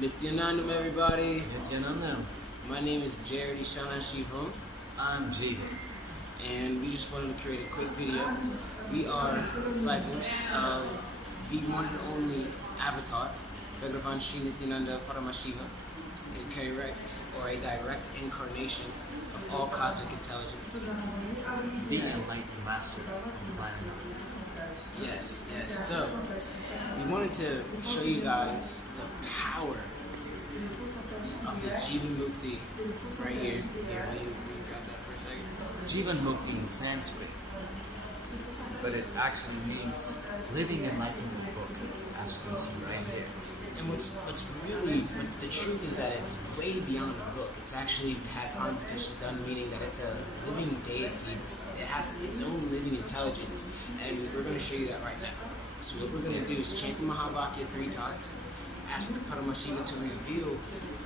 Nithyanandam, everybody. Nithyanandam. My name is Jared Ishana Shivam. I'm Jeevan. And we just wanted to create a quick video. We are disciples of the one and only avatar, Bhagavan Sri Nithyananda Paramashiva, a direct incarnation of all cosmic intelligence. The Enlightened Master on planet Earth. Yes. So, we wanted to show you guys the power of the Jivan Mukti right here. Will you grab that for a second? Jivan Mukti in Sanskrit, but it actually means Living Enlightenment book, as you can see right here. And what's really, the truth is that it's way beyond a book. It's actually had competition done, meaning that it's a living deity. It has its own living intelligence. And we're going to show you that right now. So what we're going to do is chant the Mahavakya 3 times, ask Paramashiva to reveal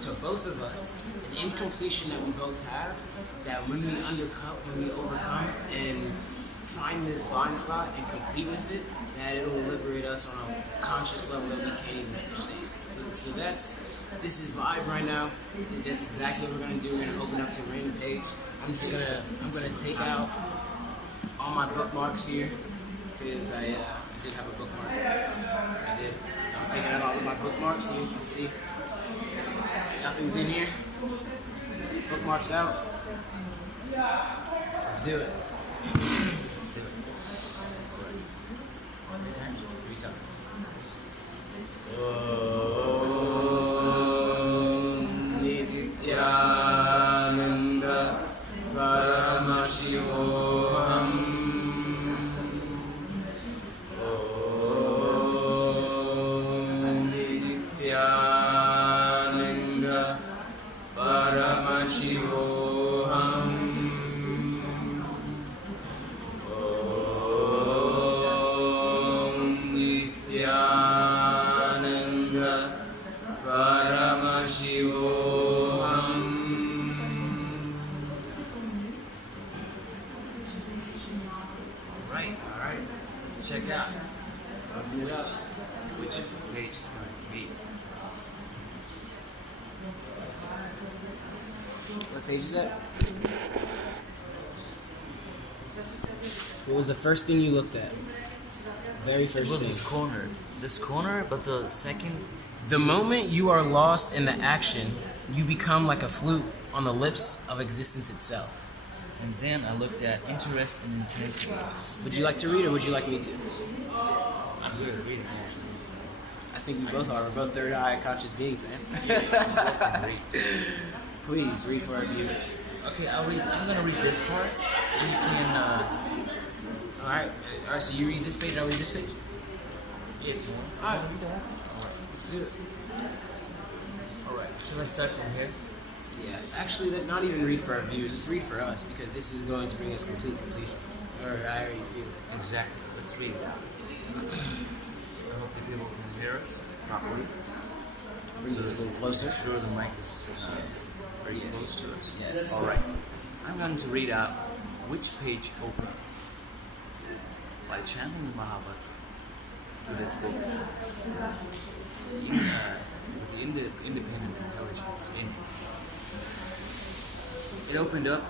to both of us an incompletion that we both have, that when we overcome and find this blind spot and complete with it, that it'll liberate us on a conscious level that we can't even understand. So this is live right now. That's exactly what we're gonna do. We're gonna open up to a random page. I'm gonna take out all my bookmarks here because I did have a bookmark. I did. So I'm taking out all of my bookmarks so you can see nothing's in here. Bookmarks out. Let's do it. Let's do it. 3 times. Nithyananda Paramashiva Nithyananda Paramashiva Alright. Let's check out. Open it up. Which page is going to be? What page is that? What was the first thing you looked at? Very first It was thing. this corner, but the second... The moment you are lost in the action, you become like a flute on the lips of existence itself. And then I looked at interest and intensity. Would you like to read or would you like me to? I'm good at reading, actually. I think we both are. We're both third eye conscious beings, man. Please read for our viewers. Okay, I'm gonna read this part. You can, Alright, so you read this page, I'll read this page? yeah, if you want. Alright. Alright, Let's do it. alright. Should I start from here? Yes, actually, not even read for our viewers, just read for us, because this is going to bring us complete completion. Or I already feel it. Exactly. Let's read it out. I hope the people can hear us properly. Bring this a little closer. Make sure the mic is very close to us. Yes. Alright. I'm going to read out which page open by channeling the Mahabharata to this book. In the independent intelligence in it. It opened up.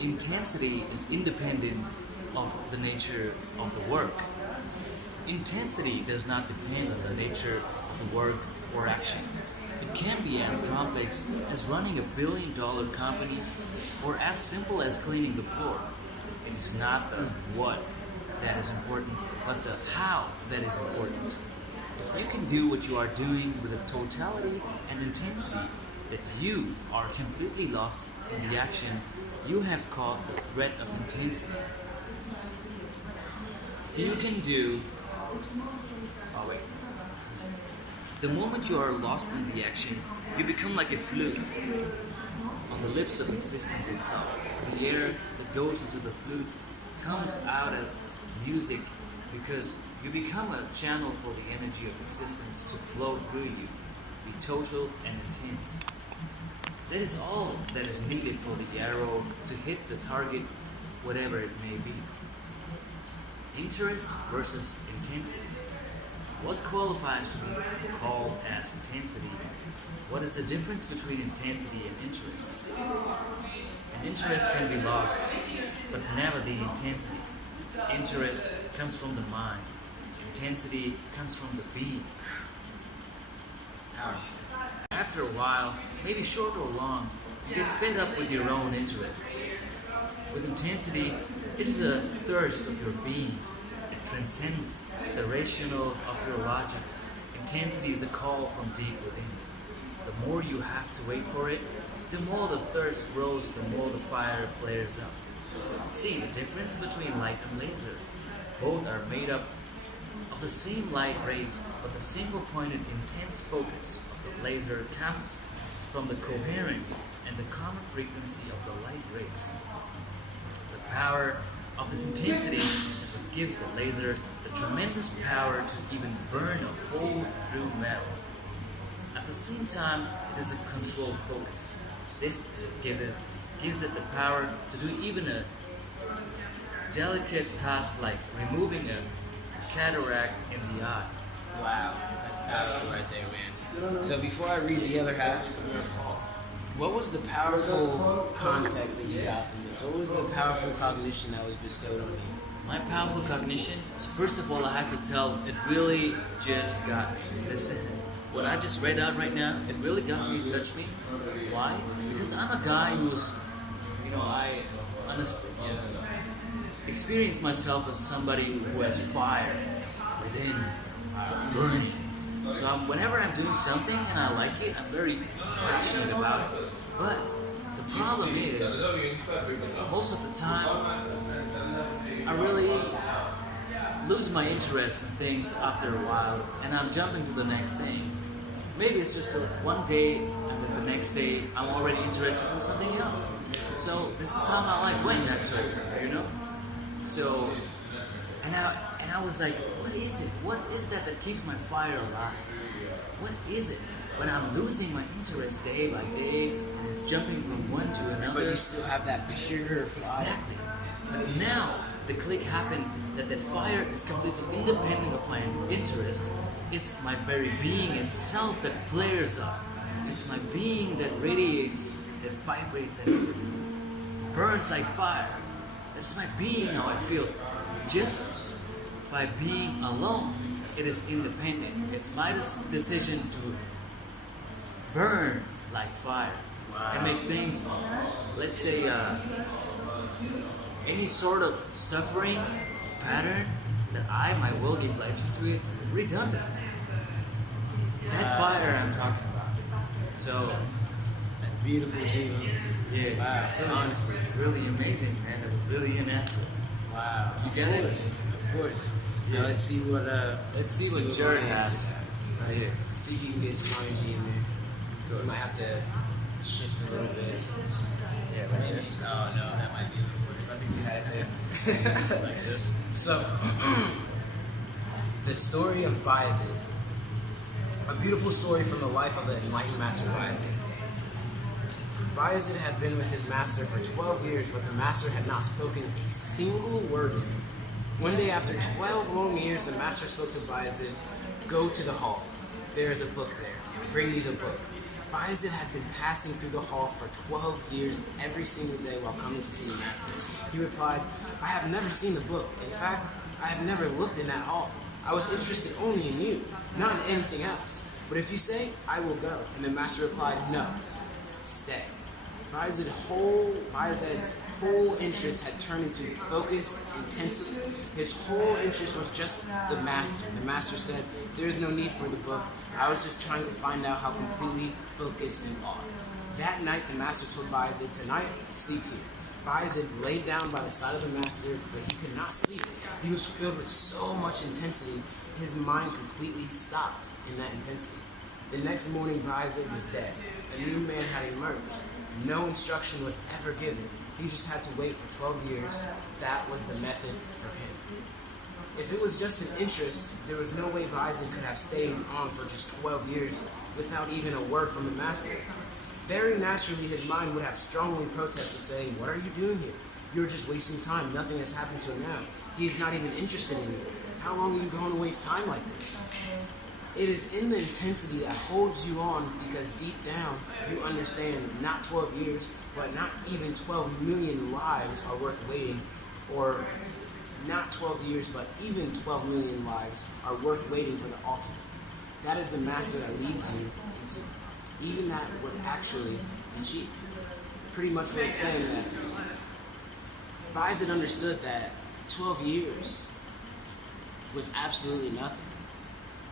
Intensity is independent of the nature of the work. Intensity does not depend on the nature of the work or action. It can be as complex as running $1 billion company or as simple as cleaning the floor. It is not the what that is important, but the how that is important. If you can do what you are doing with a totality and intensity that you are completely lost in the action, you have caught the thread of intensity. You can do... Oh wait. The moment you are lost in the action, you become like a flute on the lips of existence itself. The air that goes into the flute comes out as music because you become a channel for the energy of existence to flow through you, be total and intense. That is all that is needed for the arrow to hit the target, whatever it may be. Interest versus intensity. What qualifies to be called as intensity there's a difference between intensity and interest. And interest can be lost, but never the intensity. Interest comes from the mind. Intensity comes from the being. After a while, maybe short or long, you get fed up with your own interest. With intensity, it is a thirst of your being. It transcends the rational of your logic. Intensity is a call from deep within. The more you have to wait for it, the more the thirst grows, the more the fire flares up. See the difference between light and laser. Both are made up of the same light rays, but the single-pointed intense focus of the laser comes from the coherence and the common frequency of the light rays. The power of this intensity is what gives the laser the tremendous power to even burn a hole through metal. At the same time, it is a controlled focus. This is what gives it the power to do even a delicate task like removing a cataract in the eye. Wow, that's powerful right there, man. So before I read the other half, what was the powerful context that you got from this? What was the powerful cognition that was bestowed on you? My powerful cognition, so first of all, I have to tell, it really just got me. Listen, what I just read out right now, it really got me, touched me. Why? Because I'm a guy who's, I honestly experience myself as somebody who has fire within, burning. So whenever I'm doing something and I like it, I'm very passionate about it. But the problem is, most of the time, I really lose my interest in things after a while, and I'm jumping to the next thing. Maybe it's just one day, and then the next day, I'm already interested in something else. So this is how my life went, actually, So, and I was like, what is it? What is that keeps my fire alive? What is it? When I'm losing my interest day by day, and it's jumping from one to another. But you still have that pure fire. Exactly. But now, the click happened that fire is completely independent of my interest. It's my very being itself that flares up. It's my being that radiates, that vibrates and burns like fire. It's my being how I feel. Just by being alone, it is independent. It's my decision to burn like fire. Wow. And make things, let's say, any sort of suffering pattern that I, my will, give life to it, redundant. That fire I'm talking about. So, That beautiful thing. yeah, Wow. So honestly, it's really amazing, man. It was really unnatural. Wow. You get it? Of course. Yeah. Now let's see what Jared has. Right here. See if you can get some energy in there. You might have to shift a little bit. Yeah, Maybe. Oh no, that might be a little worse. I think we had it there. Like this. So, the story of Bayezid. A beautiful story from the life of the Enlightened Master Bayezid. Bayezid had been with his master for 12 years, but the master had not spoken a single word to him. One day after 12 long years, the master spoke to Bayezid, "Go to the hall. There is a book there. Bring me the book." Bayezid had been passing through the hall for 12 years every single day while coming to see the master. He replied, "I have never seen the book. In fact, I have never looked in that hall. I was interested only in you, not in anything else. But if you say, I will go." And the master replied, "No, stay." Bayezid's whole interest had turned into focused intensity. His whole interest was just the master. The master said, "There is no need for the book. I was just trying to find out how completely focused you are." That night, the master told Bayezid, "Tonight, sleep here." Bayezid laid down by the side of the master, but he could not sleep. He was filled with so much intensity, his mind completely stopped in that intensity. The next morning, Bayezid was dead. A new man had emerged. No instruction was ever given. He just had to wait for 12 years. That was the method for him. If it was just an interest, there was no way Bayezid could have stayed on for just 12 years without even a word from the master. Very naturally, his mind would have strongly protested, saying, "What are you doing here? You're just wasting time. Nothing has happened till now. He is not even interested in you. How long are you going to waste time like this?" It is in the intensity that holds you on, because deep down you understand not 12 years, but not even 12 million lives are worth waiting, or not 12 years, but even 12 million lives are worth waiting for the ultimate. That is the master that leads you into even that would actually achieve. Pretty much what it's saying, that Bais had understood that 12 years was absolutely nothing.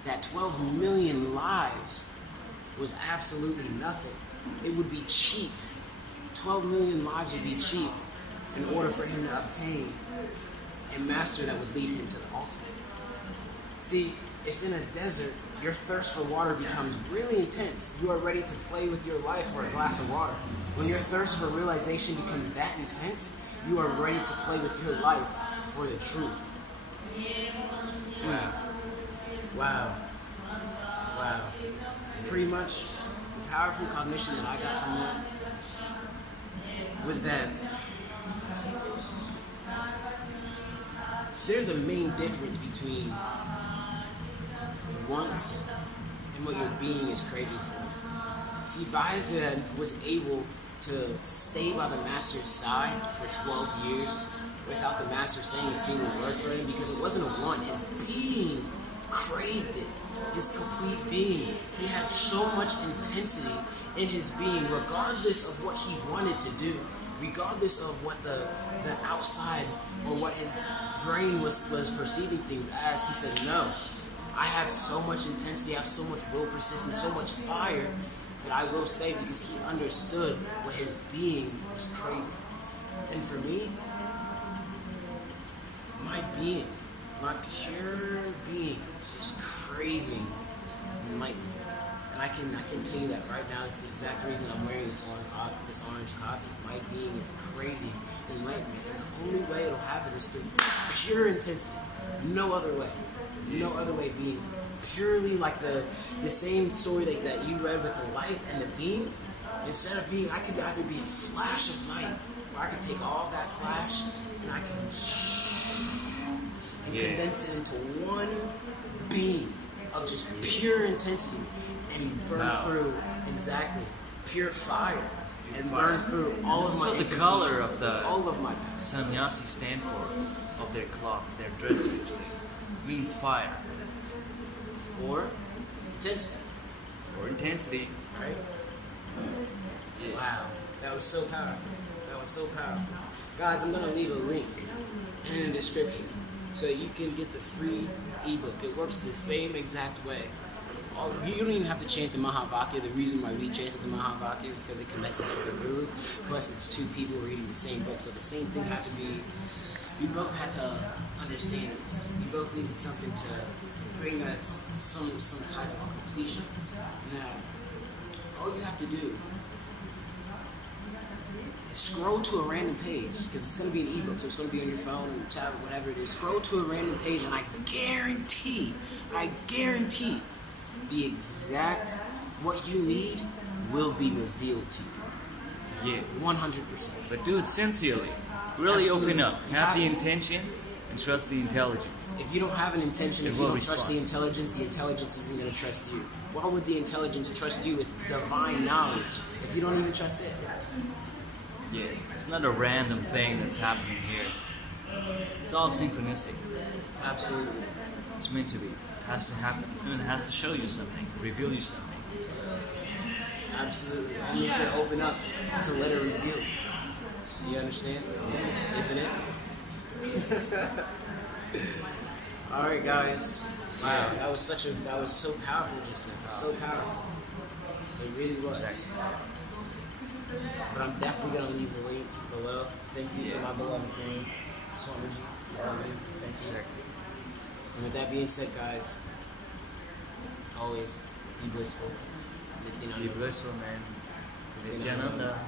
That 12 million lives was absolutely nothing. It would be cheap. 12 million lives would be cheap in order for him to obtain a master that would lead him to the ultimate. See, if in a desert your thirst for water becomes really intense, you are ready to play with your life for a glass of water. When your thirst for realization becomes that intense, you are ready to play with your life for the truth. Wow. Pretty much, the powerful cognition that I got from that was that there's a main difference between wants and what your being is craving for. See, Bais was able to stay by the master's side for 12 years without the master saying a single word for him, because it wasn't a want. His being craved it. His complete being. He had so much intensity in his being, regardless of what he wanted to do, regardless of what the outside or what his brain was perceiving things as. He said, no, I have so much intensity, I have so much will persistence, so much fire that I will stay, because he understood what his being was craving. And for me, my being, my pure being is craving enlightenment. And I can tell you that right now. It's the exact reason I'm wearing this orange copy. My being is craving enlightenment. And the only way it'll happen is through pure intensity. No other way. No other way. Being purely like the same story that you read with the light and the beam. Instead of being, I could either be a flash of light, or I could take all that flash and I can condense it into one beam of just pure intensity, and burn through pure fire, and burn through all of my the color of all of my sannyasi stand for, of their cloth, their dress usually, means fire. Or intensity. Or intensity. Right? Yeah. Wow. That was so powerful. Guys, I'm going to leave a link in the description so you can get the free ebook. It works the same exact way. You don't even have to chant the Mahavakya. The reason why we chanted the Mahavakya is because it connects us with the Guru. Plus, it's two people reading the same book. So the same thing had to be, we both had to understand this. We both needed something to bring us some type of completion. Now, all you have to do is scroll to a random page, because it's going to be an ebook, so it's going to be on your phone, or your tablet, whatever it is. Scroll to a random page, and I guarantee, the exact what you need will be revealed to you. Yeah. 100%. But do it sincerely. Really Absolutely. Open up. Have the intention and trust the intelligence. If you don't have an intention, if you don't trust the intelligence isn't going to trust you. Why would the intelligence trust you with divine knowledge if you don't even trust it? Yeah, it's not a random thing that's happening here. It's all synchronistic. Absolutely. It's meant to be. It has to happen. And it has to show you something, reveal you something. Absolutely. Only if you open up to let it reveal. Do you understand? Isn't it? Alright, guys. Wow, that was so powerful just now. So powerful. It really was. But I'm definitely going to leave the link below. Thank you to my beloved queen, Swamiji. Thank you. And with that being said, guys, always be blissful. Be blissful, man. Nithyananda.